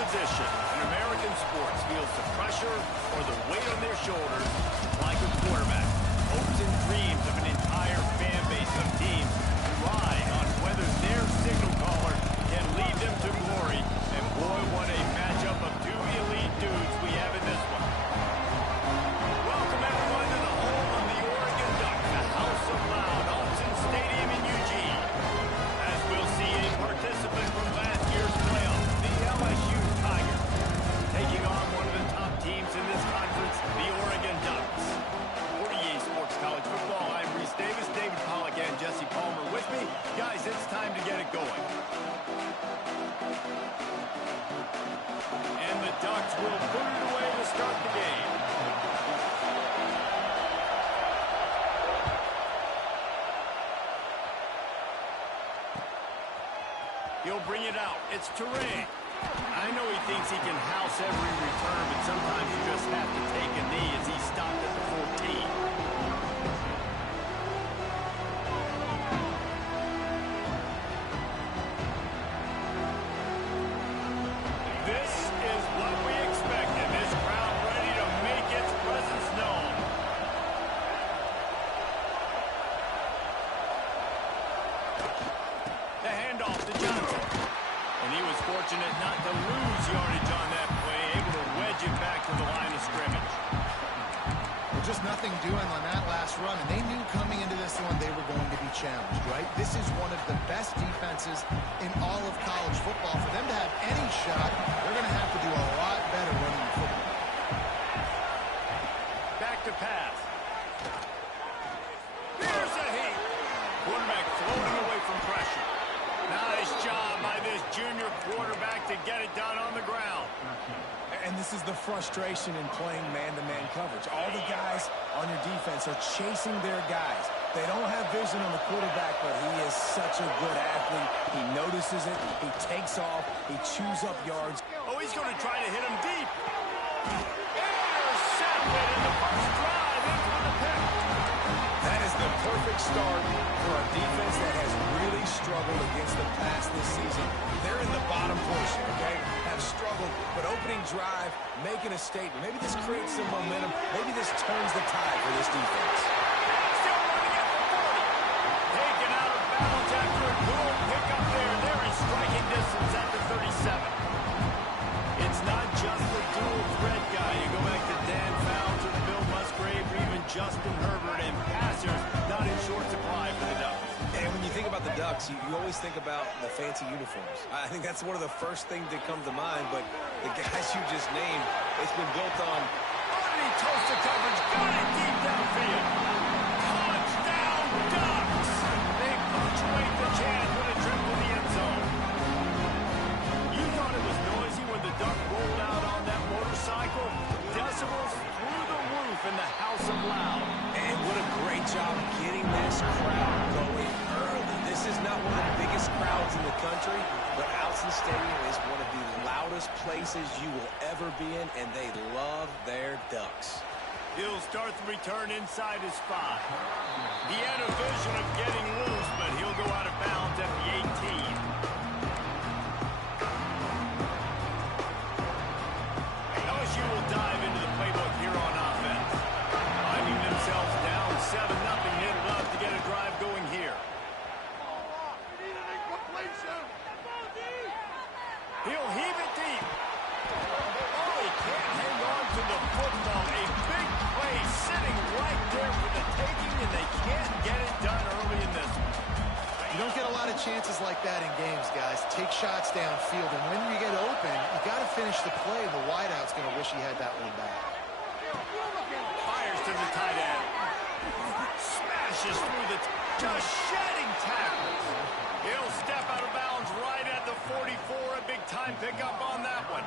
position in American sports feels the pressure or the weight on their shoulders like a quarterback. Hopes and dreams of an entire fan base of teams rely on whether their signal caller can lead them to glory. And boy, what a matchup of two elite dudes we have in this one. Welcome everyone to the home of the Oregon Ducks, the House of Loud, Autzen Stadium in Eugene. As we'll see a participant from last year's playoff, the LSU Tigers, taking on one of the top teams in this conference, the Oregon Ducks. For EA Sports College Football, I'm Reese Davis, David Pollack, and Jesse Palmer with me. Guys, it's time to get it going. And the Ducks will put it away to start the game. He'll bring it out. It's Ncaa. I know he thinks he can house every return, but sometimes you just have to take a knee as he stopped at the 14. This is what we expected. This crowd ready to make its presence known. The handoff to Johnson. And he was fortunate not to lose yardage on that play, able to wedge it back to the line of scrimmage. Well, just nothing doing on that last run, and they knew coming into this one they were going to be challenged, right? This is one of the best defenses in all of college football. For them to have any shot, they're going to have to do a lot better running the football. Back to pass. Here's a heat. Quarterback floating away from pressure. Nice job by this junior quarterback to get it done on the ground. And this is the frustration in playing man-to-man coverage. All the guys on your defense are chasing their guys. They don't have vision on the quarterback, but he is such a good athlete. He notices it. He takes off. He chews up yards. Oh, he's going to try to hit him deep. Intercepted in the first drive. In for the pick. That is the perfect start for a defense that has really struggled against the pass this season. They're in the bottom portion, okay? Have struggled, but opening drive, making a statement. Maybe this creates some momentum. Maybe this turns the tide for this defense. Still running at the 40. Taken out of bounds after a good pickup there. They're in striking distance at the 37. It's not just the dual threat guy. You go back to Dan Fouts or Bill Musgrave or even Justin Herbert, and passers not in short supply for the Ducks. And when you think about the Ducks, you always think about the fancy uniforms. I think that's one of the first things that come to mind, but the guys you just named, it's been built on. Underneath toasted coverage, got it deep downfield. Touchdown Ducks! They punctuate the chance with a trip to the end zone. You thought it was noisy when the Duck rolled out on that motorcycle? Decibels through the roof in the House of Loud. And what a great job getting this crowd going early. This is not one of the biggest crowds in the country, but Autzen Stadium is one of the loudest places you will ever be in, and they love their Ducks. He'll start the return inside his spot. He had a vision of getting loose, but he'll go out of bounds at the 18. LSU will dive into the playbook here on offense. Finding themselves down 7-0, needed enough to get a drive going here. He'll heave it deep. Oh, he can't hang on to the football. A big play sitting right there for the taking, and they can't get it done early in this one. You don't get a lot of chances like that in games, guys. Take shots downfield, and when you get open, you got to finish the play. The wideout's going to wish he had that one back. Fires to the tight end. Smashes through the just shedding tackles. He'll step out of bounds right at the 44. A big-time pickup on that one.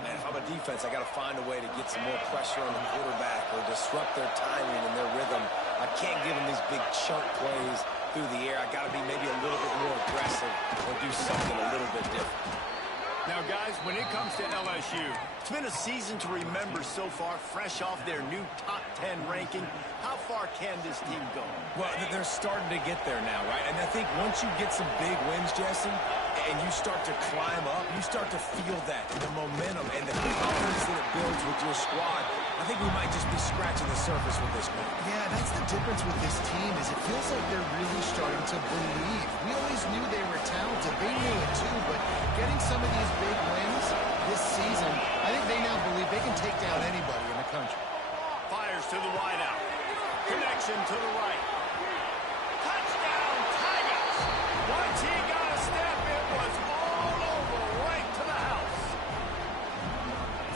Man, if I'm a defense, I got to find a way to get some more pressure on the quarterback or disrupt their timing and their rhythm. I can't give them these big chunk plays through the air. I got to be maybe a little bit more aggressive or do something a little bit different. Now, guys, when it comes to LSU, it's been a season to remember so far, fresh off their new top 10 ranking. How far can this team go? Well, they're starting to get there now, right? And I think once you get some big wins, Jesse, and you start to climb up, you start to feel that, the momentum and the confidence that it builds with your squad. I think we might just be scratching the surface with this one. Yeah, that's the difference with this team is it feels like they're really starting to believe. We always knew they were talented. They knew it too, but getting some of these big wins this season, I think they now believe they can take down anybody in the country. Fires to the wideout. Connection to the right. Touchdown, Tigers! Once he got a step, it was all over, right to the house.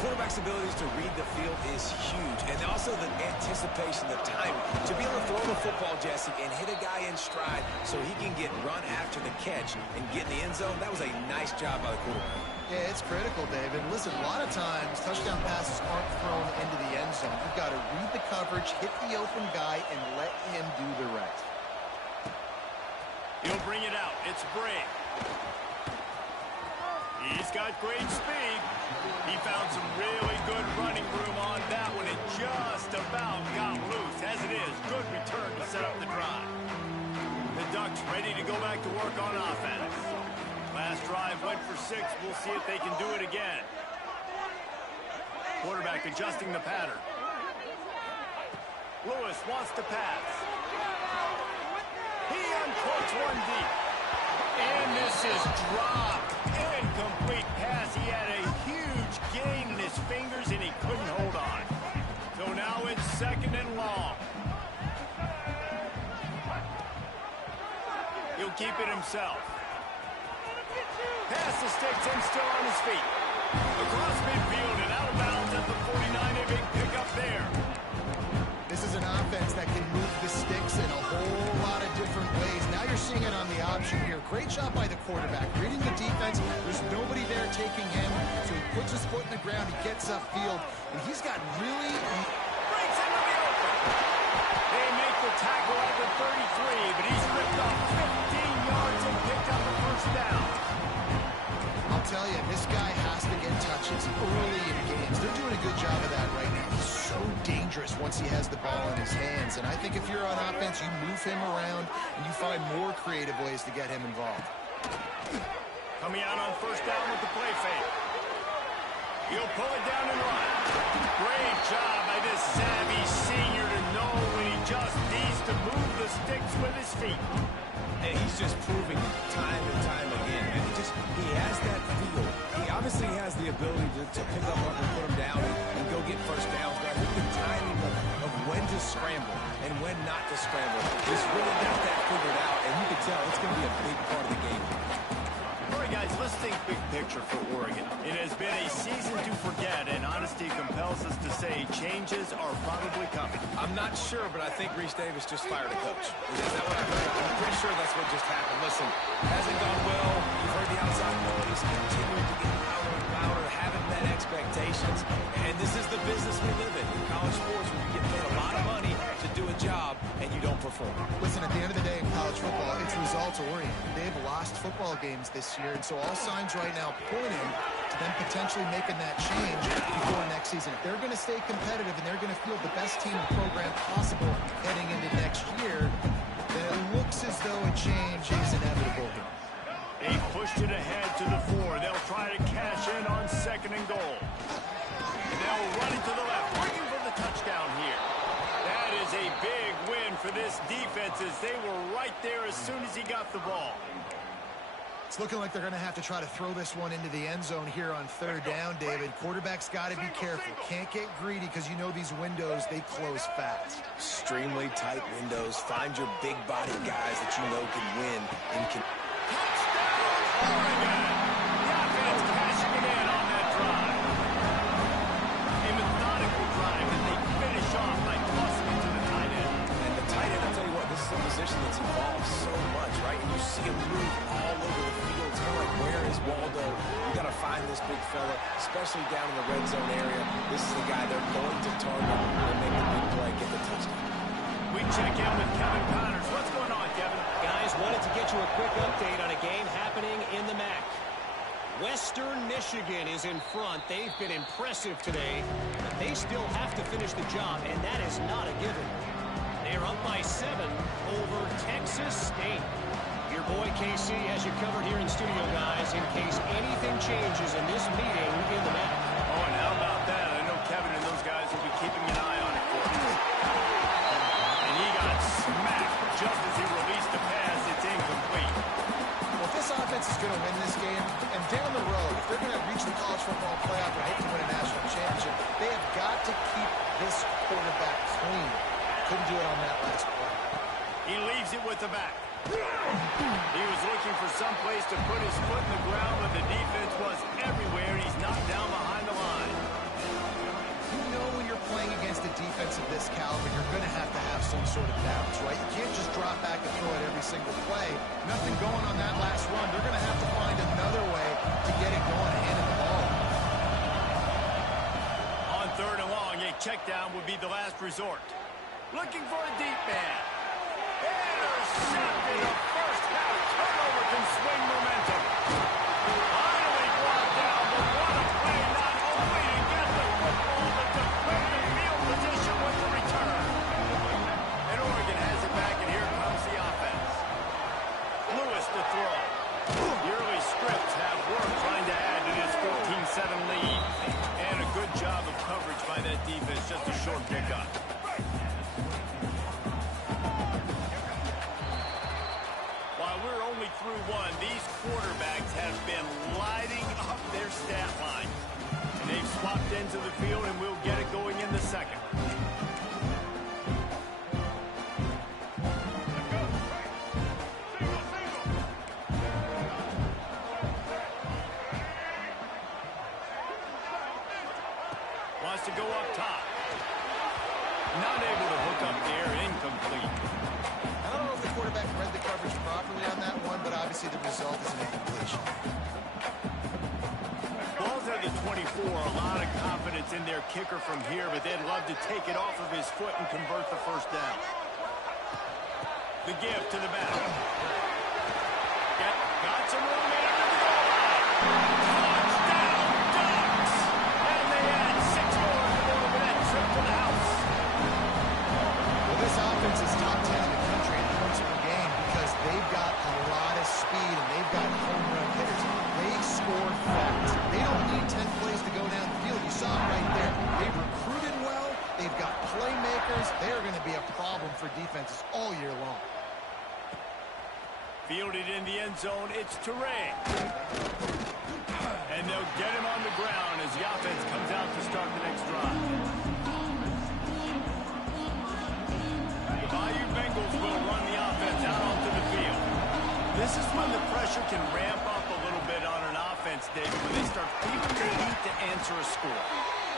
Quarterback's abilities to read the field is huge, and also the anticipation, the timing. To be able to throw the football, Jesse, and hit a guy in stride so he can get run after the catch and get in the end zone, that was a nice job by the quarterback. Yeah, it's critical, David. Listen, a lot of times touchdown passes aren't thrown into the end zone. You've got to read the coverage, hit the open guy, and let him do the rest. He'll bring it out. It's Bray. He's got great speed. He found some really good running room on that one and just about got loose. As it is, good return to set up the drive. The Ducks ready to go back to work on offense. Last drive went for 6. We'll see if they can do it again. Quarterback adjusting the pattern. Lewis wants to pass. He uncorks one deep. And this is dropped. Incomplete pass. He had a huge gain in his fingers and he couldn't hold on. So now it's 2nd and long. He'll keep it himself. Pass the sticks and still on his feet. Across midfield and out of bounds at the 49. A big pickup there. This is an offense that can move the sticks in a whole lot of different ways. Now you're seeing it on the option here. Great job by the quarterback. Reading the defense. There's nobody there taking him. So he puts his foot in the ground. He gets upfield. And he's got really... Breaks into the open. They make the tackle at the 33, but he's ripped off 15 yards and picked up the first down. I'll tell you, this guy has to get touches early in games. They're doing a good job of that right now. He's so dangerous once he has the ball in his hands. And I think if you're on offense, you move him around and you find more creative ways to get him involved. Coming out on first down with the play fake. He'll pull it down and run. Great job by this savvy senior to know when he just needs to move the sticks with his feet. And he's just proving time and time again. And he has that feel. He obviously has the ability to pick up and put him down and go get first downs. But I think the timing of when to scramble and when not to scramble, he's really got that figured out. And you can tell it's going to be a big part of the game. All right, guys, let's think big picture for Oregon. It has been a season to forget, and honesty compels us to say changes are probably coming. I'm not sure, but I think Reese Davis just fired a coach. Is that what I heard? I'm pretty sure that's what just happened. Listen, hasn't gone well. You've heard the outside noise, continuing to get louder and louder, haven't met expectations. And this is the business we live in college sports, where you get paid a lot of money to do a job, and you don't perform. Listen, at the end of the day in college football, it's results-oriented. They've lost football games this year, and so all signs right now pointing to them potentially making that change before next season. If they're going to stay competitive and they're going to field the best team and program possible heading into next year, then it looks as though a change is inevitable here. They pushed it ahead to the 4. They'll try to cash in on 2nd and goal. And they'll run it to the left, looking for the touchdown here. That is a big win for this defense as they were right there as soon as he got the ball. It's looking like they're going to have to try to throw this one into the end zone here on 3rd down, David. Quarterback's got to be careful. Can't get greedy because you know these windows, they close fast. Extremely tight windows. Find your big body guys that you know can win and can... Touchdown, Oregon! The offense cashing it in on that drive. A methodical drive that they finish off by tossing it to the tight end. And the tight end, I'll tell you what, this is a position that's evolved so much, right? And you see him move all over the field. It's kind of like, where is Waldo? You got to find this big fella, especially down in the red zone area. This is the guy they're going to target and make the big play, get the touchdown. We check in with Kevin Connors. What's going on, Kevin? Guys, wanted to get you a quick update on a game happening in the MAC. Western Michigan is in front. They've been impressive today, but they still have to finish the job, and that is not a given. They're up by 7 over Texas State. Your Your boy KC has you covered here in studio, guys, in case anything changes in this meeting in the match. Oh, and how about that? I know Kevin and those guys will be keeping an eye on it for him. And he got smacked just as he released the pass. It's incomplete. Well, if this offense is going to win this game, and down the road, if they're going to reach the college football playoff and hope to win a national championship, they have got to keep this quarterback clean. Couldn't do it on that last play. He leaves it with the back. He was looking for some place to put his foot in the ground, but the defense was everywhere. He's knocked down behind the line. You know when you're playing against a defense of this caliber, you're going to have some sort of balance, right? You can't just drop back and throw it every single play. Nothing going on that last run. They're going to have to find another way to get it going and hand it the ball. On 3rd and long, a check down would be the last resort. Looking for a deep man. Intercepted. A first half turnover can swing momentum. Finally brought down, but what a play not only to get the football, but to put the field position with the return. And Oregon has it back, and here comes the offense. Lewis to throw. The early scripts have worked trying to add to this 14-7 lead. And a good job of coverage by that defense, just a short pickup. Through one, these quarterbacks have been lighting up their stat line. And they've swapped into the field, and we'll get it going in the second. Wants to go up top. Not able to hook up there, incomplete. I don't know if the quarterback read the coverage properly on that one, but obviously the result is an incompletion. Ball's at the 24. A lot of confidence in their kicker from here, but they'd love to take it off of his foot and convert the first down. The give to the back. Got some room in under the goal line. Touchdown, Ducks! And they add 6 more to go over that trip to the house. Well, this offense is top 10 in the country in points per game because they've got a lot of speed and they've got home run hitters. They score fast. They don't need 10 plays to go down the field. You saw it right there. They've recruited well. They've got playmakers. They are going to be a problem for defenses all year long. Fielded in the end zone, it's Ncaa. And they'll get him on the ground as the offense comes out to start the next drive. The Bayou Bengals will run the offense out onto the field. This is when the pressure can ramp up a little bit on an offense, David, when they start feeling the heat to answer a score.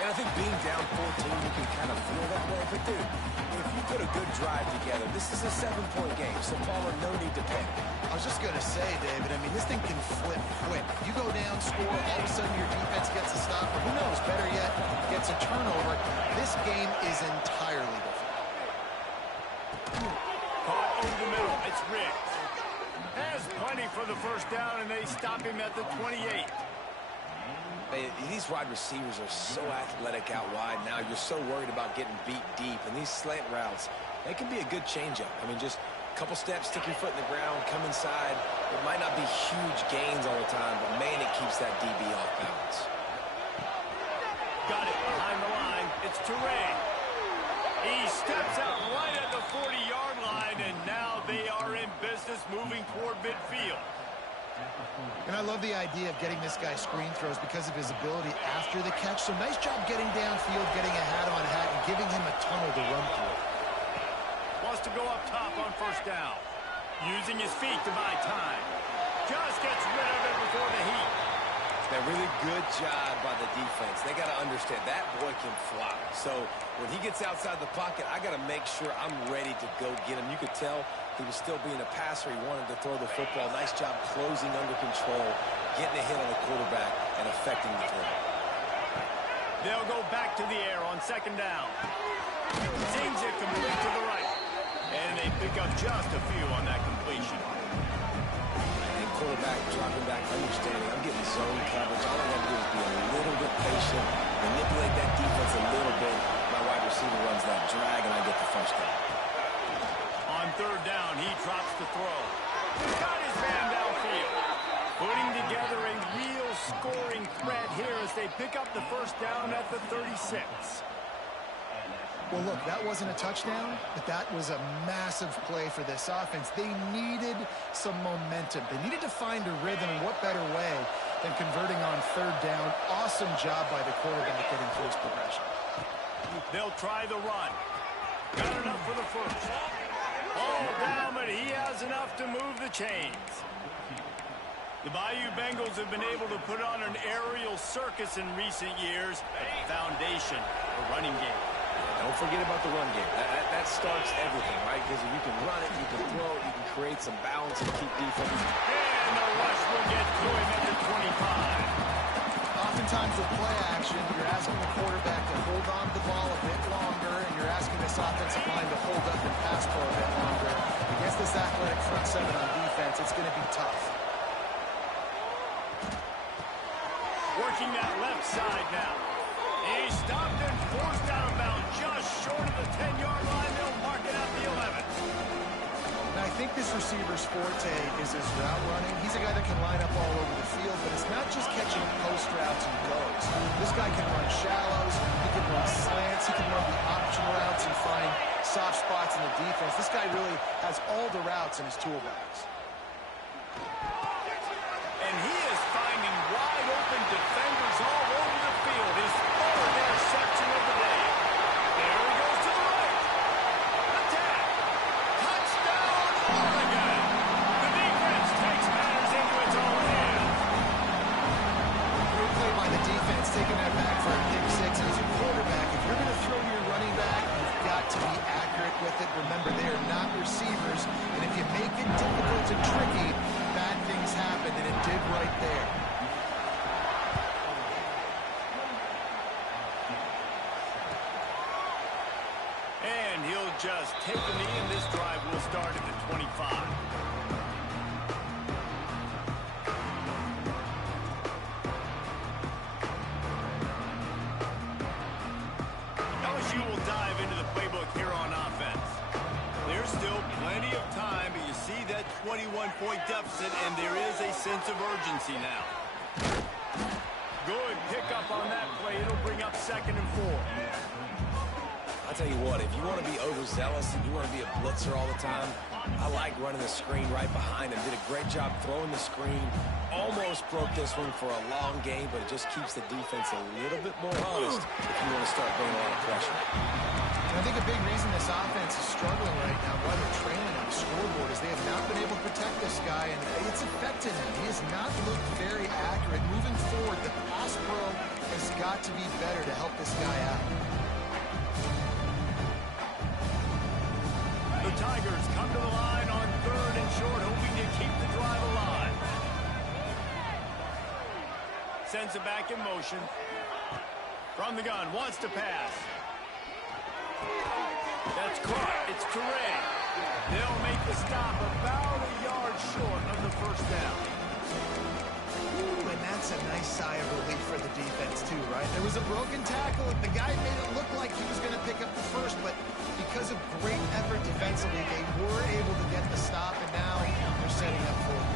And I think being down 14, you can kind of feel that way. But, dude, if you put a good drive together, this is a 7-point game, so Palmer, no need to panic. I was just going to say, David, I mean, this thing can flip quick. You go down, score, all of a sudden your defense gets a stop, or who knows, better yet, gets a turnover. This game is entirely different. Caught over the middle. It's Riggs. Has plenty for the first down, and they stop him at the 28. These wide receivers are so athletic out wide now. You're so worried about getting beat deep. And these slant routes, they can be a good changeup. I mean, just a couple steps, stick your foot in the ground, come inside. It might not be huge gains all the time, but, man, it keeps that DB off balance. Got it behind the line. It's Ncaa. He steps out right at the 40-yard line, and now they are in business moving toward midfield. And I love the idea of getting this guy screen throws because of his ability after the catch. So nice job getting downfield, getting a hat-on-hat, and giving him a tunnel to run through. Wants to go up top on first down. Using his feet to buy time. Just gets rid of it before the heat. A really good job by the defense. They got to understand that boy can fly. So when he gets outside the pocket, I got to make sure I'm ready to go get him. You could tell he was still being a passer. He wanted to throw the football. Nice job closing under control, getting a hit on the quarterback, and affecting the throw. They'll go back to the air on second down. Sings it complete to the right. And they pick up just a few on that completion. And quarterback dropping back, understanding I'm getting zone coverage. All I got to do is be a little bit patient, manipulate that defense a little bit. My wide receiver runs that drag, and I get the first down. On third down, he drops the throw. Got his they pick up the first down at the 36. Well, look, that wasn't a touchdown, but that was a massive play for this offense. They needed some momentum. They needed to find a rhythm, and what better way than converting on third down. Awesome job by the quarterback getting through his progression. They'll try the run. Got enough for the first. All down, but he has enough to move the chains. The Bayou Bengals have been able to put on an aerial circus in recent years, but the foundation, a running game. Don't forget about the run game. That starts everything, right? Because if you can run it, you can throw it, you can create some balance and keep defense. And the rush will get to him at the 25. Oftentimes with play action, you're asking the quarterback to hold on to the ball a bit longer, and you're asking this offensive line to hold up and pass for a bit longer. Against this athletic front seven on defense, it's going to be tough. Working that left side now. He stopped and forced out of bounds just short of the 10-yard line. They'll mark it at the 11. Now, I think this receiver's forte is his route running. He's a guy that can line up all over the field, but it's not just catching post routes and goes. This guy can run shallows, he can run slants, he can run the option routes and find soft spots in the defense. This guy really has all the routes in his toolbox. And he is finding wide open defenders all over the field. His third interception of the day. There he goes to the right. Attack. Touchdown, Oregon. The defense takes matters into its own hands. Great play by the defense, taking that back for a pick six. And as a quarterback, if you're going to throw your running back, you've got to be accurate with it. Remember, they are not receivers. And if you make it difficult and tricky, bad things happen, and it did right there. And he'll just take a knee, and this drive will start at the 25. LSU will dive into the playbook here on offense. There's still plenty of time, but you see that 21-point deficit, and there is a sense of urgency now. Good pickup on that play. It'll bring up 2nd and 4. I'll tell you what, if you want to be overzealous and you want to be a blitzer all the time, I like running the screen right behind him. Did a great job throwing the screen. Almost broke this one for a long game, but it just keeps the defense a little bit more honest if you want to start bringing a lot of pressure. And I think a big reason this offense is struggling right now, why they're trailing on the scoreboard, is they have not been able to protect this guy, and it's affected him. He has not looked very accurate. Moving forward, the pass pro has got to be better to help this guy out. The Tigers come to the line on 3rd and short, hoping to keep the drive alive. Sends it back in motion. From the gun, wants to pass. That's caught. It's Ncaa. They'll make the stop about a yard short of the first down. Ooh, and that's a nice sigh of relief for the defense too, right? There was a broken tackle. The guy made it look like he was going to pick up the first, but because of great effort defensively, they were able to get the stop, and now they're setting up for it.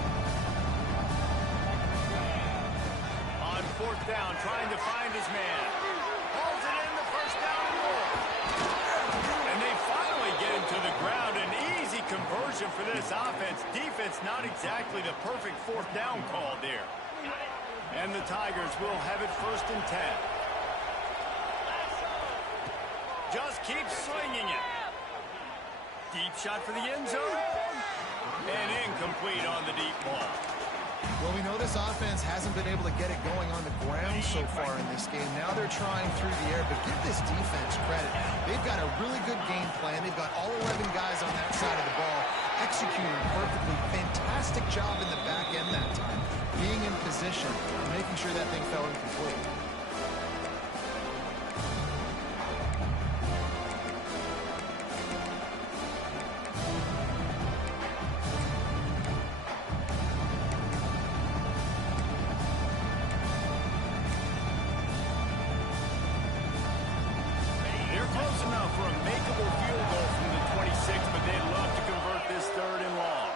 On 4th down, trying to find his man. Pulls it in, the first down and more. And they finally get him to the ground. An easy conversion for this offense. Defense not exactly the perfect 4th down call there. And the Tigers will have it 1st and 10. Just keep swinging it. Deep shot for the end zone. And incomplete on the deep ball. Well, we know this offense hasn't been able to get it going on the ground so far in this game. Now they're trying through the air, but give this defense credit. They've got a really good game plan. They've got all 11 guys on that side of the ball executing perfectly. Fantastic job in the back end that time, being in position and making sure that thing fell incomplete. Close enough for a makeable field goal from the 26, but they'd love to convert this 3rd and long.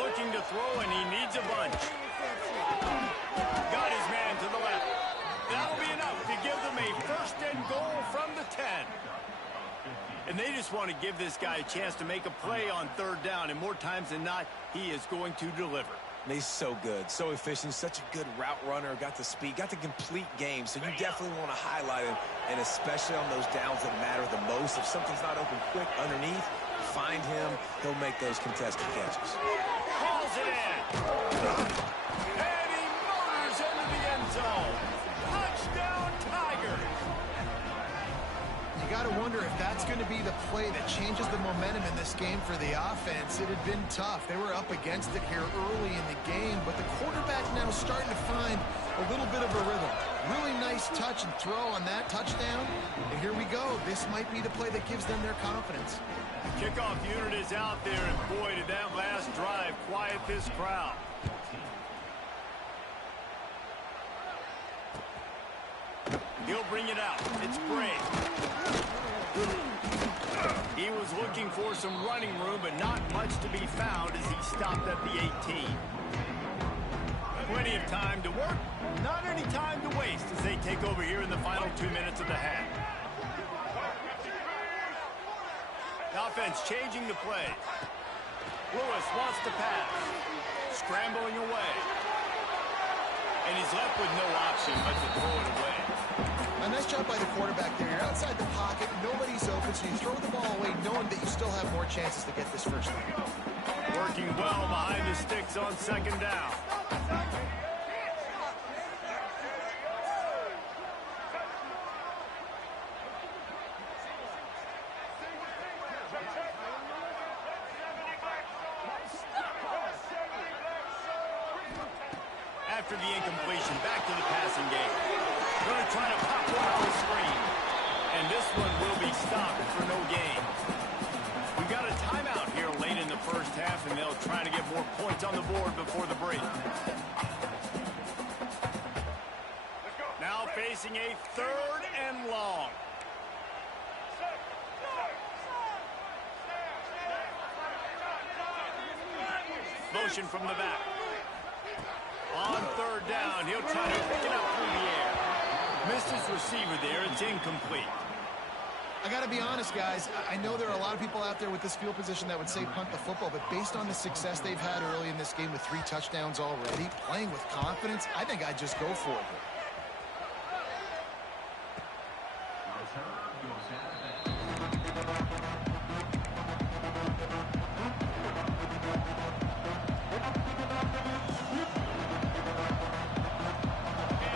Looking to throw, and he needs a bunch. Got his man just want to give this guy a chance to make a play on third down, and more times than not, he is going to deliver. He's so good, so efficient, such a good route runner, got the speed, got the complete game, so you definitely want to highlight him, and especially on those downs that matter the most. If something's not open quick underneath, find him, he'll make those contested catches. Calls it in. And he motors into the end zone. Touchdown, Tigers. You got to wonder if that's going to be the play that changes the momentum in this game for the offense. It had been tough. They were up against it here early in the game, but the quarterback now starting to find a little bit of a rhythm. Really nice touch and throw on that touchdown. And here we go. This might be the play that gives them their confidence. Kickoff unit is out there, and boy, did that last drive quiet this crowd. He'll bring it out. It's Bray. He was looking for some running room, but not much to be found as he stopped at the 18. Plenty of time to work, not any time to waste as they take over here in the final 2 minutes of the half. The offense changing the play. Lewis wants to pass. Scrambling away. And he's left with no option but to throw it away. A nice job by the quarterback there. You're outside the pocket. Nobody's open, so you throw the ball away knowing that you still have more chances to get this first down. Working well behind the sticks on second down. After the incompletion, back to the passing game. Going to try to pop one on the screen. And this one will be stopped for no gain. We've got a timeout here late in the first half, and they'll try to get more points on the board before the break. Now facing a 3rd and long. Motion from the back. On 3rd down, he'll try to pick it up through the air. Missed his receiver there. It's incomplete. I got to be honest, guys. I know there are a lot of people out there with this field position that would say punt the football, but based on the success they've had early in this game with 3 touchdowns already, playing with confidence, I think I'd just go for it.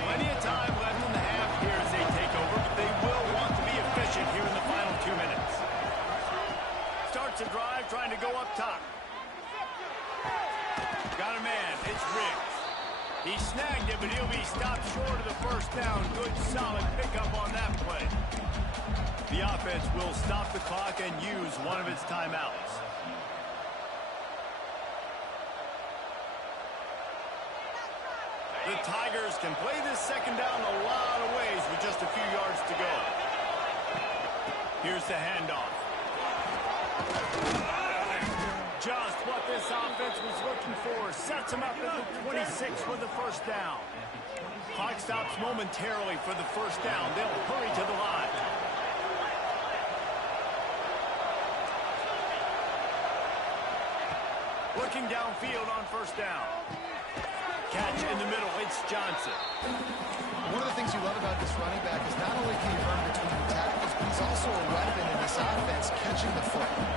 Plenty of time left in the half here as they take over, but they will want to be efficient here in the final 2 minutes. Starts a drive trying to go up top. Got a man. It's Riggs. He snagged it, but he'll be stopped short of the first down. Good, solid pickup on that play. The offense will stop the clock and use one of its timeouts. The Tigers can play this second down a lot of ways with just a few yards to go. Here's the handoff. Just what this offense was looking for. Sets him up at the 26 for the first down. Clock stops momentarily for the first down. They'll hurry to the line. Looking downfield on first down. Catch in the middle. It's Johnson. One of the things you love about this running back is not only can he run between the tackles, but he's also a weapon in this offense, catching the football.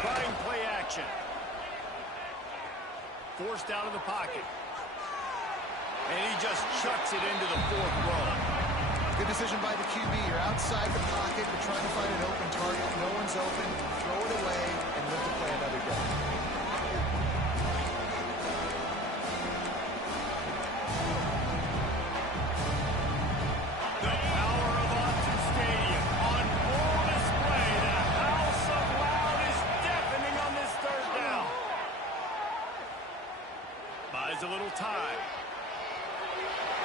Trying play action. Forced out of the pocket. And he just chucks it into the 4th row. Good decision by the QB. You're outside the pocket. You're trying to find an open target. No one's open. Throw it away and live to play another day. The power of Autzen Stadium on full display. The house of loud is deafening on this 3rd down. Buys a little time.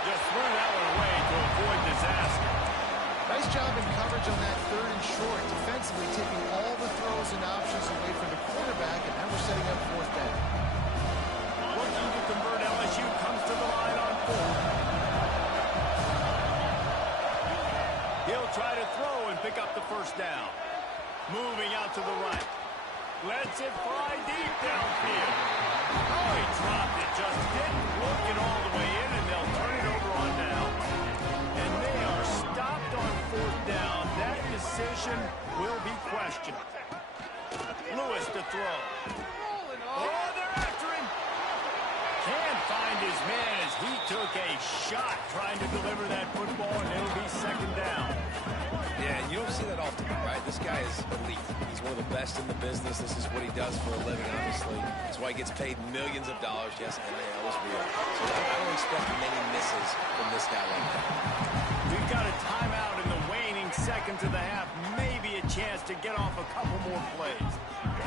Just threw that one away to avoid disaster. Nice job in coverage on that 3rd and short. Defensively taking all the throws and options away from the quarterback, and now we're setting up 4th down. Looking to convert, LSU comes to the line on 4th. He'll try to throw and first down. Moving out to the right. Lets it fly deep downfield. Oh, he dropped it. Just didn't look it all the way in, and they'll turn it over on down. And they are stopped on fourth down. That decision will be questioned. Lewis to throw. Oh, they're after him. Can't find his man as he took a shot trying to deliver that football, and it'll be second down. Yeah, and you don't see that often, right? This guy is elite. He's one of the best in the business. This is what he does for a living, obviously. That's why he gets paid millions of dollars. Yes, NAL is real. So I don't expect many misses from this guy like that. We've got a timeout in the waning seconds of the half. Maybe a chance to get off a couple more plays.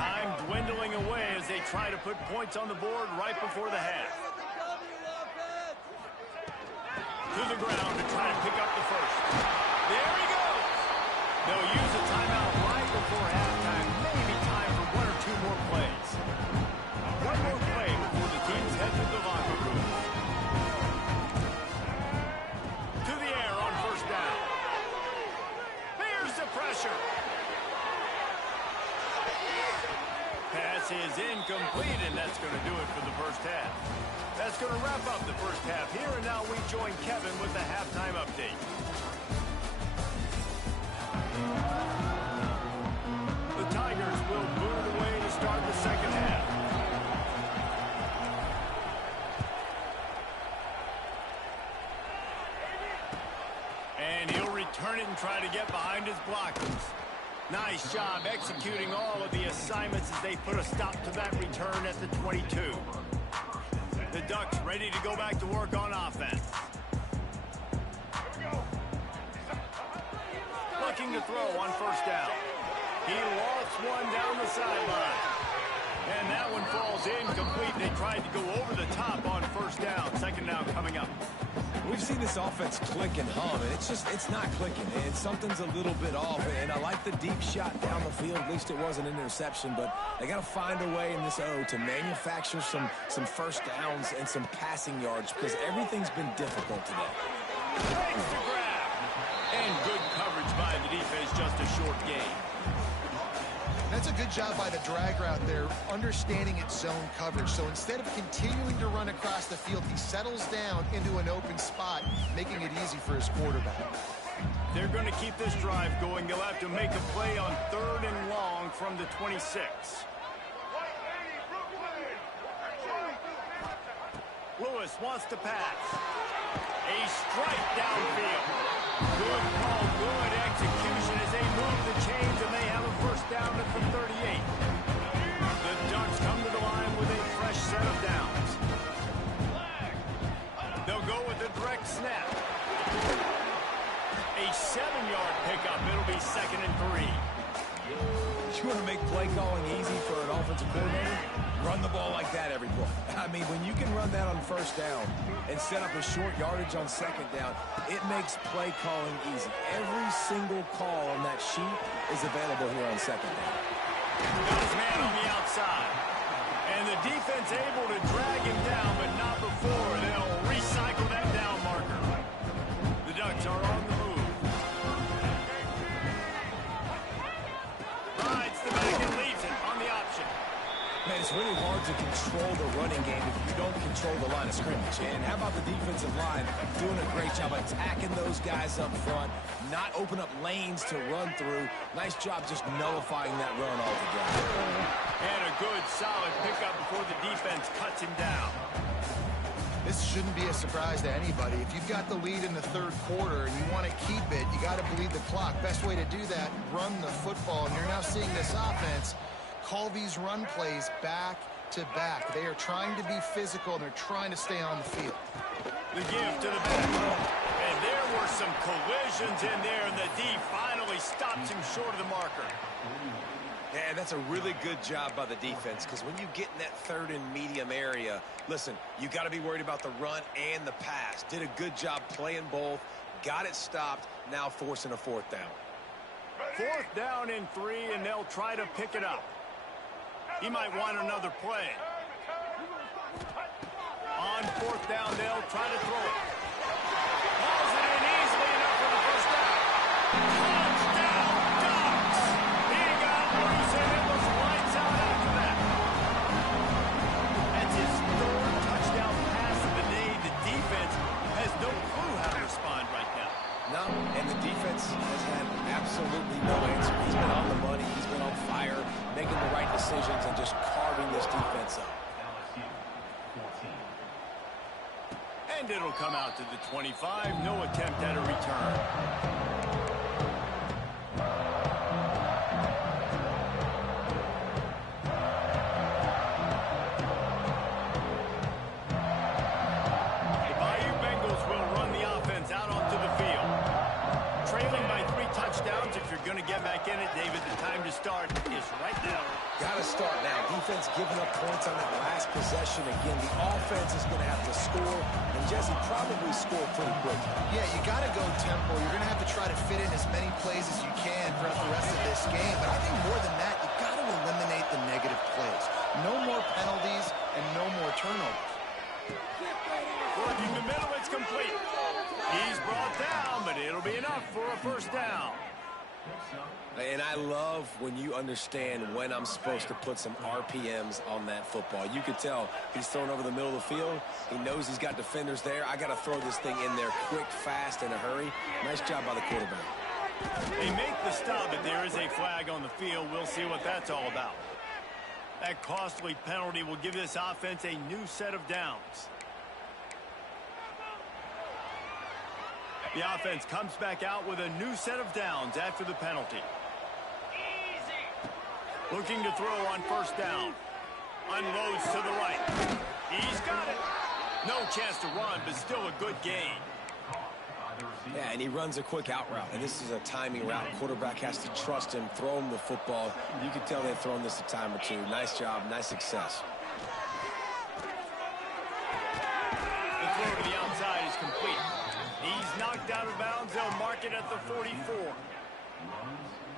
Time dwindling away as they try to put points on the board right before the half. To the ground to try to pick up the first. There he goes. They'll use a timeout right before halftime. Maybe time for one or two more plays. One more play before the teams head to the locker room. To the air on first down. Here's the pressure. Pass is incomplete, and that's going to do it for the first half. That's going to wrap up the first half here, and now we join Kevin with the halftime update. The Tigers will boot it away to start the second half. And he'll return it and try to get behind his blockers. Nice job executing all of the assignments as they put a stop to that return at the 22. The Ducks ready to go back to work on offense. Looking to throw on first down. He lofts one down the sideline. And that one falls incomplete. They tried to go over the top on first down. Second down coming up. We've seen this offense click and hum, and it's not clicking, and something's a little bit off. And I like the deep shot down the field. At least it wasn't an interception, but they got to find a way in this O to manufacture some first downs and some passing yards because everything's been difficult today. Makes the grab. And good coverage by the defense, just a short gain. That's a good job by the drag route there, understanding its zone coverage. So instead of continuing to run across the field, he settles down into an open spot, making it easy for his quarterback. They're going to keep this drive going. They'll have to make a play on third and long from the 26. Lewis wants to pass. A strike downfield. Good call, good execution as they move the chains, and they have a first down at the 38. The Ducks come to the line with a fresh set of downs. They'll go with a direct snap. A 7-yard pickup. It'll be 2nd and 3. You want to make play calling easy for an offensive coordinator? Run the ball like that every play. I mean, when you can run that on first down and set up a short yardage on second down, it makes play calling easy. Every single call on that sheet is available here on second down. Got his man on the outside. And the defense able to drag him down, but not before. They'll recycle that down marker. The Ducks are on the move. Rides the back and leaves it on the option. Man, it's really hard to control the running game if you don't control the line of scrimmage. And how about the defensive line doing a great job attacking those guys up front, not open up lanes to run through. Nice job just nullifying that run altogether. And a good, solid pickup before the defense cuts him down. This shouldn't be a surprise to anybody. If you've got the lead in the third quarter and you want to keep it, you got to bleed the clock. Best way to do that, run the football. And you're now seeing this offense call these run plays back to back. They are trying to be physical, and they're trying to stay on the field. The give to the back. And there were some collisions in there, and the D finally stops him short of the marker. Yeah, that's a really good job by the defense because when you get in that third and medium area, listen, you got to be worried about the run and the pass. Did a good job playing both, got it stopped, now forcing a fourth down. Fourth down and 3, and they'll try to pick it up. He might want another play. On fourth down, they'll try to throw it. Hauls it in easily enough for the first down. Touchdown, Ducks! And it'll come out to the 25. No attempt at a return. Going to get back in it, David. The time to start is right now. Got to start now. Defense giving up points on that last possession. Again, the offense is going to have to score, and Jesse probably score pretty quick. Yeah, you got to go tempo. You're going to have to try to fit in as many plays as you can throughout the rest of this game. But I think more than that, you got to eliminate the negative plays. No more penalties and no more turnovers. Working the middle, it's complete. He's brought down, but it'll be enough for a first down. And I love when you understand when I'm supposed to put some RPMs on that football. You could tell he's thrown over the middle of the field. He knows he's got defenders there. I got to throw this thing in there quick, fast, in a hurry. Nice job by the quarterback. They make the stop, but there is a flag on the field. We'll see what that's all about. That costly penalty will give this offense a new set of downs. The offense comes back out with a new set of downs after the penalty. Looking to throw on first down. Unloads to the right. He's got it. No chance to run, but still a good gain. Yeah, and he runs a quick out route, and this is a timing route. Quarterback has to trust him, throw him the football. You can tell they've thrown this a time or two. Nice job, nice success. The throw to the outside is complete. He's knocked out of bounds. They'll mark it at the 44.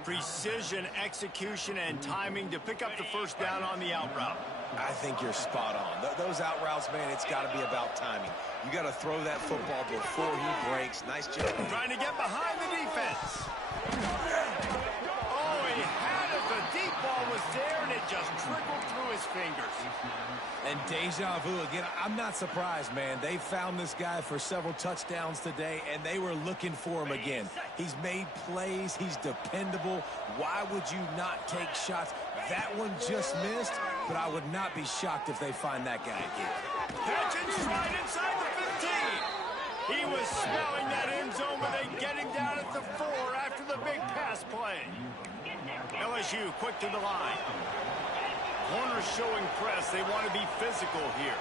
Precision, execution, and timing to pick up the first down on the out route. I think you're spot on. Those out routes, man, it's got to be about timing. You got to throw that football before he breaks. Nice job. Trying to get behind the defense. Oh, he had it. The deep ball was there, and it just trickled through his fingers. And deja vu again. I'm not surprised, man. They found this guy for several touchdowns today, and they were looking for him again. He's made plays. He's dependable. Why would you not take shots? That one just missed, but I would not be shocked if they find that guy again. Catch and stride inside the 15. He was smelling that end zone, but they get him down at the 4 after the big pass play. LSU quick to the line. Corners showing press. They want to be physical here.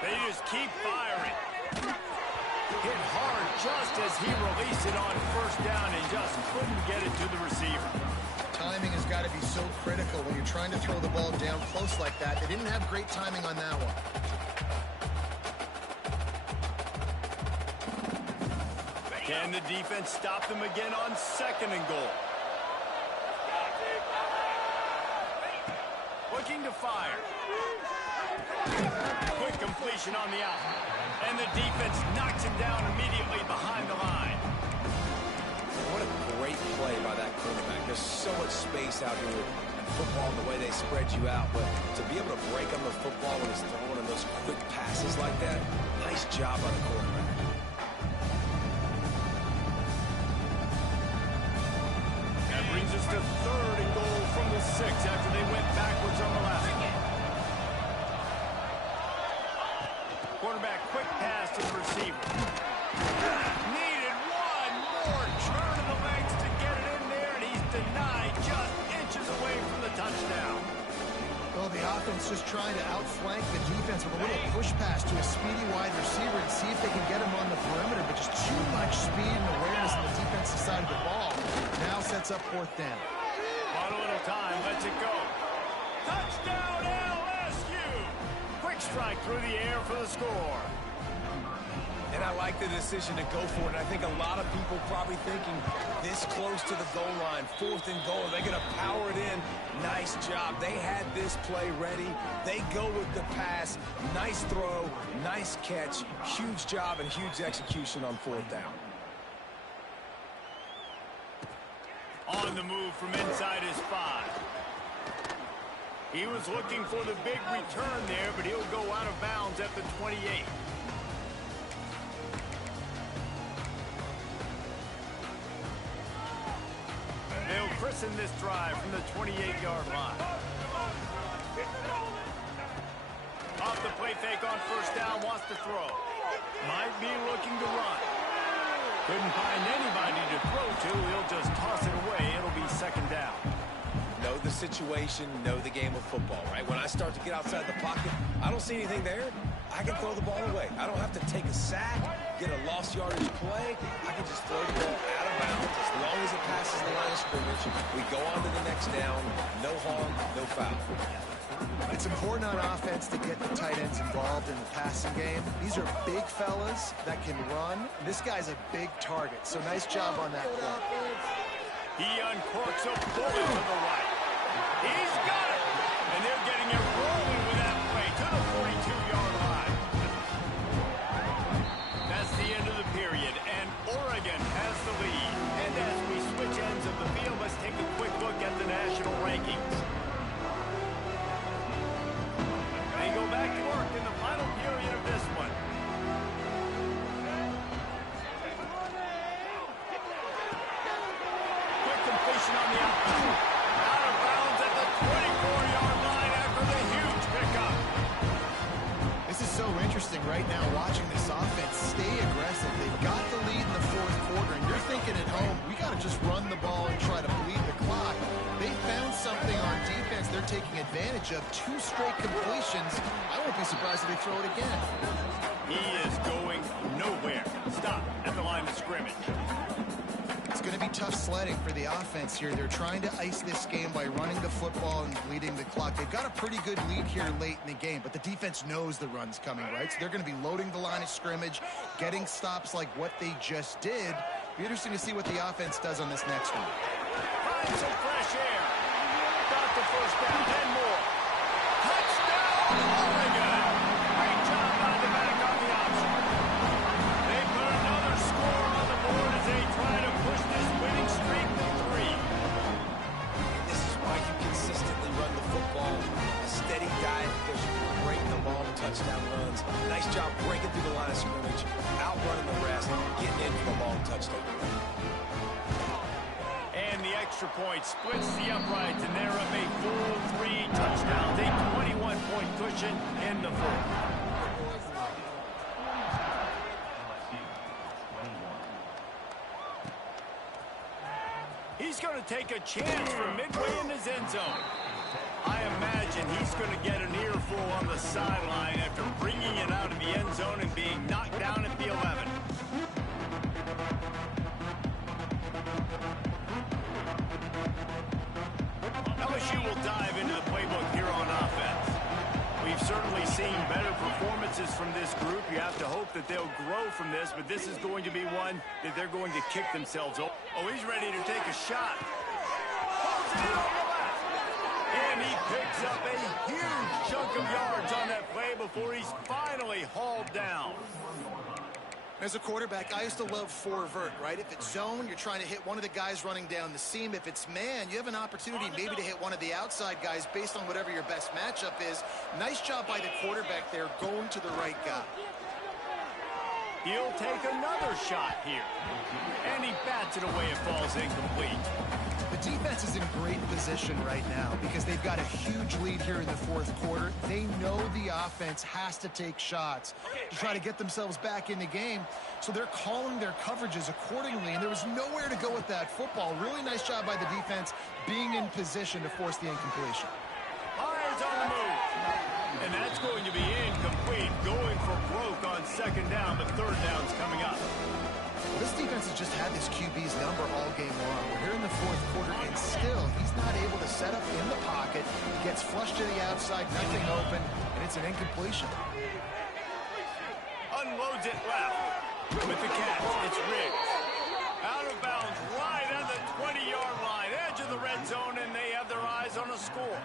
They just keep firing. Hit hard just as he released it on first down and just couldn't get it to the receiver. Timing has got to be so critical when you're trying to throw the ball down close like that. They didn't have great timing on that one. Can the defense stop them again on second and goal? Looking to fire. Quick completion on the out. And the defense knocks him down immediately behind the line. What a great play by that quarterback. There's so much space out here in football and the way they spread you out. But to be able to break on the football when it's throwing in those quick passes like that, nice job by the quarterback. That brings us to third and goal from the 6 after they went backwards on the last one. Quarterback quick pass to the receiver. Needed one more turn of the legs to get it in there, and he's denied just inches away from the touchdown. Well, the offense just trying to outflank the defense with a little push pass to a speedy wide receiver and see if they can get him on the perimeter, but just too much speed and awareness on the defensive side of the ball. Now sets up fourth down. On a little time, lets it go. Touchdown, LSU! Quick strike through the air for the score. And I like the decision to go for it. I think a lot of people probably thinking this close to the goal line, fourth and goal, they're going to power it in. Nice job. They had this play ready. They go with the pass. Nice throw, nice catch. Huge job and huge execution on fourth down. On the move from inside his 5. He was looking for the big return there, but he'll go out of bounds at the 28. They'll christen this drive from the 28-yard line. on first down, wants to throw. Might be looking to run. Couldn't find anybody to throw to. He'll just toss it away. It'll be second down. Know the situation, know the game of football, right? When I start to get outside the pocket, I don't see anything there. I can throw the ball away. I don't have to take a sack, get a lost yardage play. I can just throw the ball out of bounds as long as it passes the line of scrimmage. We go on to the next down. No harm, no foul. It's important on offense to get the tight ends involved in the passing game. These are big fellas that can run. This guy's a big target, so nice job on that play. He uncorks a bullet to the right. He's got it! And they're getting it rolling with that play to the 42-yard line. That's the end of the period, and Oregon has the lead. And as we switch ends of the field, let's take a quick look at the national rankings. They go back to work in the final period of this one. Quick completion on the outbound. Out of bounds at the 24-yard line after the huge pickup. This is so interesting right now watching this offense stay aggressive. They've got the lead in the fourth quarter, and you're thinking at home, we got to just run the ball and try to bleed the clock. They found something on defense they're taking advantage of. 2 straight completions. I won't be surprised if they throw it again. He is going nowhere. Stop at the line of scrimmage. It's going to be tough sledding for the offense here. They're trying to ice this game by running the football and bleeding the clock. They've got a pretty good lead here late in the game, but the defense knows the run's coming, right? So they're going to be loading the line of scrimmage, getting stops like what they just did. Be interesting to see what the offense does on this next one. Find some fresh air. Got the first down and more. Touchdown, Oregon! Great job by the back on the option. They put another score on the board as they try to push this winning streak to 3. This is why you consistently run the football. A steady diet because you can break the long touchdown runs. Nice job breaking through the line of scrimmage, outrunning the rest, getting in for the long touchdown. And the extra point splits the uprights, and they're up a full 3 touchdowns, a 21-point cushion in the fourth. He's going to take a chance from midway in his end zone. I imagine he's going to get an earful on the sideline after bringing it out of the end zone and being knocked down at the 11. LSU will dive into the playbook here on offense. We've certainly seen better performances from this group. You have to hope that they'll grow from this, but this is going to be one that they're going to kick themselves over. Oh, he's ready to take a shot. And he picks up a huge chunk of yards on that play before he's finally hauled down. As a quarterback, I used to love 4 vert, right? If it's zone, you're trying to hit one of the guys running down the seam. If it's man, you have an opportunity maybe to hit one of the outside guys based on whatever your best matchup is. Nice job by the quarterback there, going to the right guy. He'll take another shot here. And he bats it away. It falls incomplete. The defense is in great position right now because they've got a huge lead here in the fourth quarter. They know the offense has to take shots to try to get themselves back in the game. So they're calling their coverages accordingly, and there was nowhere to go with that football. Really nice job by the defense being in position to force the incompletion. Eyes on the move. And that's going to be incomplete. Going for broke on second down, but third down's coming up. Well, this defense has just had this QB's number all game long. We're here in the fourth quarter, and still he's not able to set up in the pocket. He gets flushed to the outside, nothing open, and it's an incompletion. Unloads it left. With the catch, it's Riggs. Out of bounds, right at the 20-yard line, edge of the red zone, and they have their eyes on a score.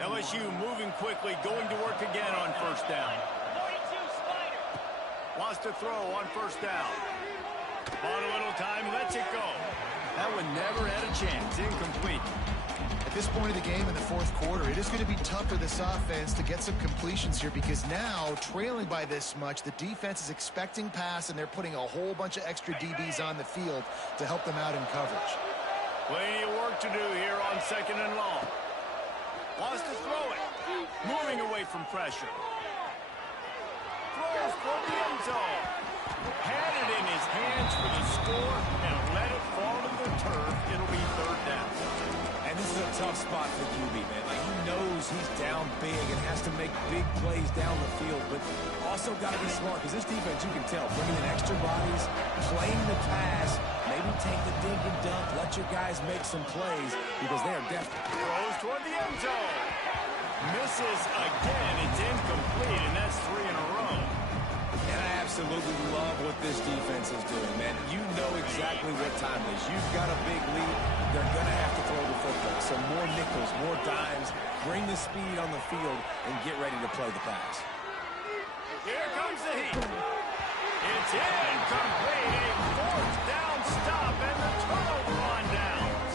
LSU moving quickly, going to work again on first down. Wants to throw on first down. On a little time, lets it go. That one never had a chance. Incomplete. At this point of the game in the fourth quarter, it is going to be tough for this offense to get some completions here because now, trailing by this much, the defense is expecting pass, and they're putting a whole bunch of extra DBs on the field to help them out in coverage. Plenty of work to do here on second and long. Wants to throw it. Moving away from pressure. goes for the end zone. Had it in his hands for the score and let it fall to the turf. It'll be third down. And this is a tough spot for QB, man. Like, he knows he's down big and has to make big plays down the field, but also got to be smart because this defense, you can tell, bringing in extra bodies, playing the pass, maybe take the dink and dunk, let your guys make some plays because they are definitely. Throws toward the end zone. Misses again. It's incomplete, and that's 3 in a row. And I absolutely love what this defense is doing, man. You know exactly what time it is. You've got a big lead. They're going to have to throw the football. So more nickels, more dimes, bring the speed on the field, and get ready to play the pass. Here comes the heat. It's incomplete. A fourth down stop, and the turnover on downs.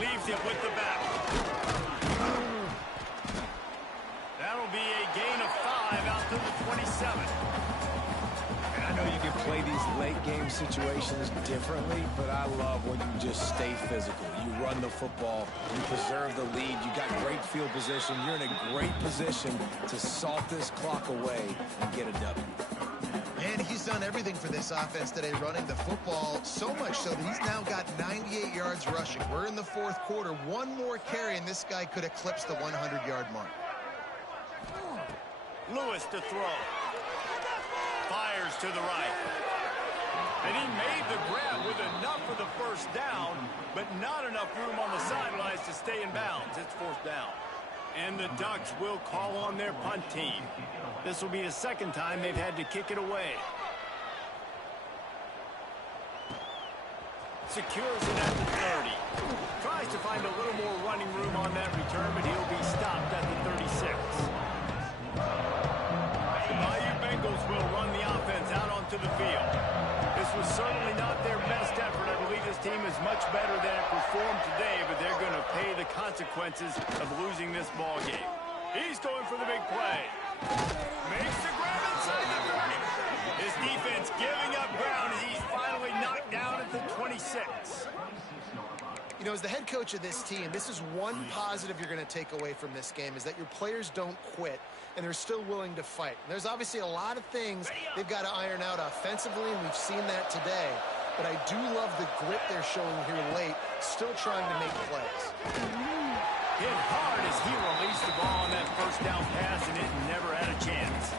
Leaves it with the back. That'll be a gain of 5 out to the 27. And I know you can play these late game situations differently, but I love when you just stay physical. You run the football, you preserve the lead, you got great field position, you're in a great position to salt this clock away and get a W. And he's done everything for this offense today, running the football, so much so that he's now got 98 yards rushing. We're in the fourth quarter. One more carry, and this guy could eclipse the 100-yard mark. Lewis to throw. Fires to the right. And he made the grab with enough for the first down, but not enough room on the sidelines to stay in bounds. It's fourth down. And the Ducks will call on their punt team. This will be the second time they've had to kick it away. Secures it at the 30. Tries to find a little more running room on that return, but he'll be stopped at the 36. The Bayou Bengals will run the offense out onto the field. This was certainly not their best effort. I believe this team is much better than it performed today, but they're going to pay the consequences of losing this ball game. He's going for the big play. Makes the grab inside the 30. His defense giving up ground as he's finally knocked down at the 26. You know, as the head coach of this team, this is one positive you're going to take away from this game, is that your players don't quit, and they're still willing to fight. And there's obviously a lot of things they've got to iron out offensively, and we've seen that today. But I do love the grit they're showing here late, still trying to make plays. Hit hard as he released the ball on that first down pass, and it never had a chance.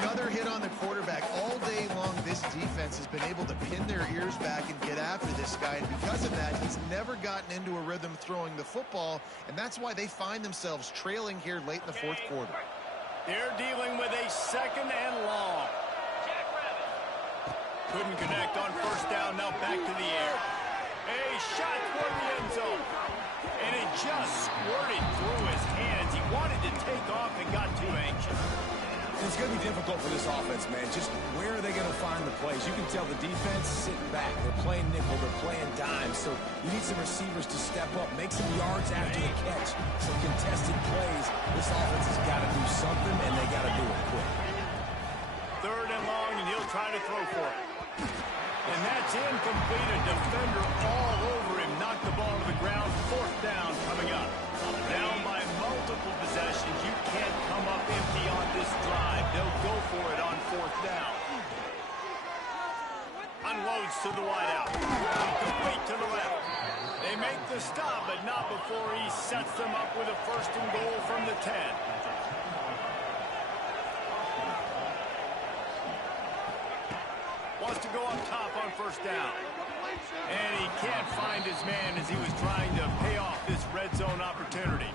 Another hit on the quarterback. All day long, this defense has been able to pin their ears back and get after this guy. And because of that, he's never gotten into a rhythm throwing the football. And that's why they find themselves trailing here late in the fourth quarter. They're dealing with a second and long. Couldn't connect on first down. Now back to the air. A shot toward the end zone. And it just squirted through his hands. He wanted to take off and got too anxious. It's going to be difficult for this offense, man. Just where are they going to find the plays? You can tell the defense sitting back. They're playing nickel. They're playing dime. So you need some receivers to step up, make some yards after the catch, some contested plays. This offense has got to do something, and they got to do it quick. Third and long, and he'll try to throw for it. And that's incomplete. A defender all over him. Knocked the ball to the ground. Fourth down coming up. Down by multiple possessions. You can't come up empty on this drive. They'll go for it on fourth down. Unloads to the wideout. Complete to the left. They make the stop, but not before he sets them up with a first and goal from the 10. Wants to go up top on first down. And he can't find his man as he was trying to pay off this red zone opportunity.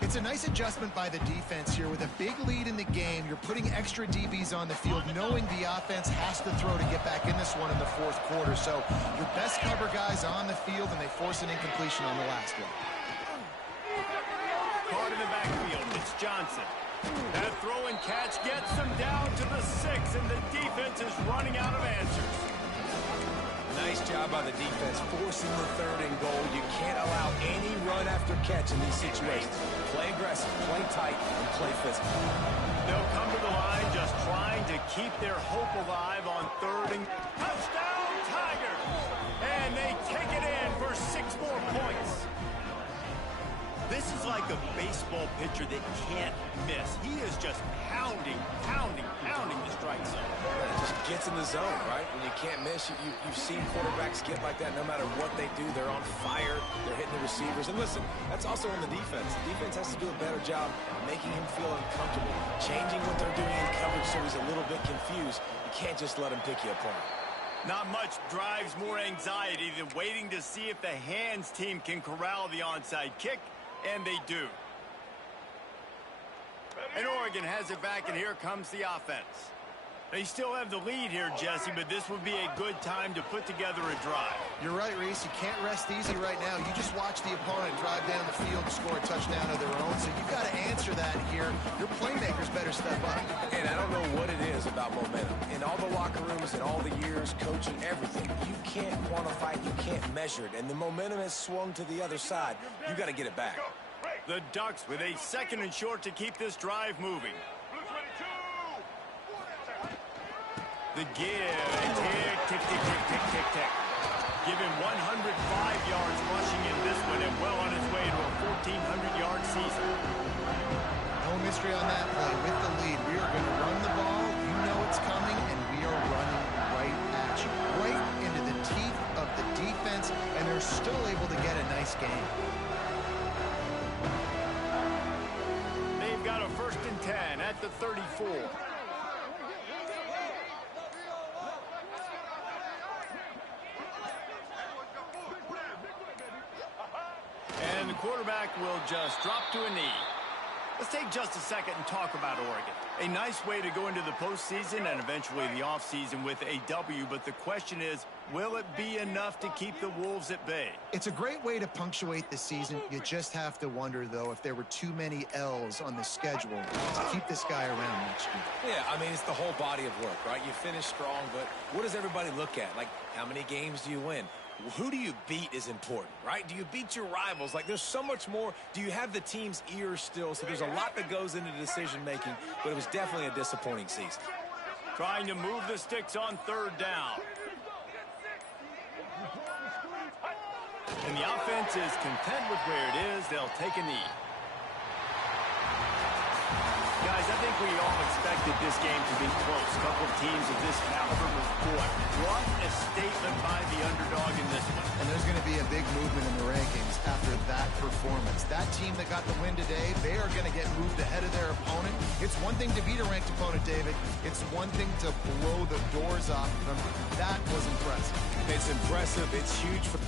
It's a nice adjustment by the defense here. With a big lead in the game, you're putting extra DBs on the field, knowing the offense has to throw to get back in this one in the fourth quarter. So your best cover guys on the field, and they force an incompletion on the last one. Caught in the backfield. It's Johnson. That throw and catch gets them down to the 6, and the defense is running out of answers. Nice job by the defense, forcing the third and goal. You can't allow any run after catch in these situations. Play aggressive, play tight, and play physical. They'll come to the line just trying to keep their hope alive on third and... Touchdown, Tigers! And they take it in for 6 more points. This is like a baseball pitcher that can't miss. He is just pounding the strike zone. It just gets in the zone, right? When you can't miss, you've seen quarterbacks get like that no matter what they do. They're on fire. They're hitting the receivers. And listen, that's also on the defense. The defense has to do a better job making him feel uncomfortable, changing what they're doing in coverage so he's a little bit confused. You can't just let him pick you apart. Not much drives more anxiety than waiting to see if the hands team can corral the onside kick, and they do. And Oregon has it back, and here comes the offense. They still have the lead here, Jesse, but this would be a good time to put together a drive. You're right, Reese. You can't rest easy right now. You just watch the opponent drive down the field and score a touchdown of their own, so you've got to answer that here. Your playmakers better step up. And I don't know what it is about momentum. In all the locker rooms, in all the years, coaching, everything, you can't quantify it, you can't measure it. And the momentum has swung to the other side. You got to get it back. The Ducks with a 2nd and short to keep this drive moving. The give, and tick, tick. Give him 105 yards rushing in this one and well on his way to a 1,400-yard season. No mystery on that play. With the lead, we are going to run the ball. You know it's coming, and we are running right at you. Right into the teeth of the defense, and they're still able to get a nice game. They've got a 1st and 10 at the 34. And the quarterback will just drop to a knee. Let's take just a second and talk about Oregon. A nice way to go into the postseason and eventually the offseason with a W, but the question is, will it be enough to keep the Wolves at bay? It's a great way to punctuate the season. You just have to wonder, though, if there were too many L's on the schedule to keep this guy around next year. Yeah, I mean, it's the whole body of work, right? You finish strong, but what does everybody look at? Like, how many games do you win? Who do you beat is important, right? Do you beat your rivals? Like, there's so much more. Do you have the team's ear still? So there's a lot that goes into decision-making, but it was definitely a disappointing season. Trying to move the sticks on 3rd down. And the offense is content with where it is. They'll take a knee. Guys, I think we all expected this game to be close. A couple of teams of this caliber, but boy, what a statement by the underdog in this one. And there's going to be a big movement in the rankings after that performance. That team that got the win today, they are going to get moved ahead of their opponent. It's one thing to beat a ranked opponent, David. It's one thing to blow the doors off of them. That was impressive. It's impressive. It's huge for